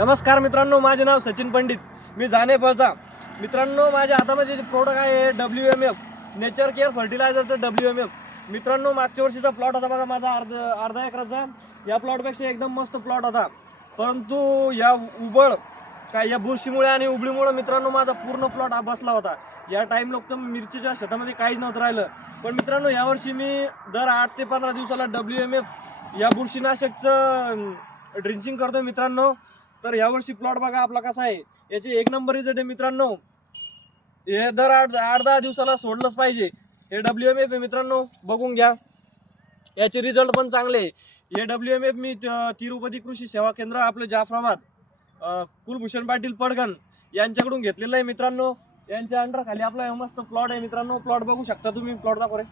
नमस्कार मित्रांनो माझे नाव सचिन पंडित. मी जानेपळचा मित्रांनो माझ्या हातामध्ये जे प्रोडक्ट आहे W M F nature care फर्टिलायझरचं W M F मित्रांनो मागच्या वर्षीचा प्लॉट होता बघा माझा अर्ध अर्धा एकराचा. या प्लॉटपेक्षा एकदम मस्त प्लॉट होता. परंतु या उबळ काय या बुरशीमुळे आणि उबळीमुळे मित्रांनो माझा पूर्ण प्लॉट बसला होता. या टाईम लोक तर मिरचीच्या शेतामध्ये काहीच नव्हतं राहिलं. पण मित्रांनो यावर्षी मी दर आठ ते पंधरा दिवसाला डब्ल्यू एम एफ या बुरशीनाशकचं ड्रिंचिंग करतो मित्रांनो. तर यावर्षी प्लॉट बघा आपला कसा आहे. याचे एक नंबर रिझल्ट आहे मित्रांनो. हे दर आठ आठ दहा दिवसाला सोडलंच पाहिजे. हे डब्ल्यू एम एफ आहे मित्रांनो बघून घ्या. याचे रिझल्ट पण चांगले आहे. हे डब्ल्यू एम एफ मी तिरुपती कृषी सेवा केंद्र आपलं जाफराबाद कुलभूषण पाटील पडगण यांच्याकडून घेतलेलं आहे मित्रांनो. यांच्या अंडरखाली आपला हे मस्त प्लॉट आहे मित्रांनो. प्लॉट बघू शकता तुम्ही. प्लॉट दाखव रे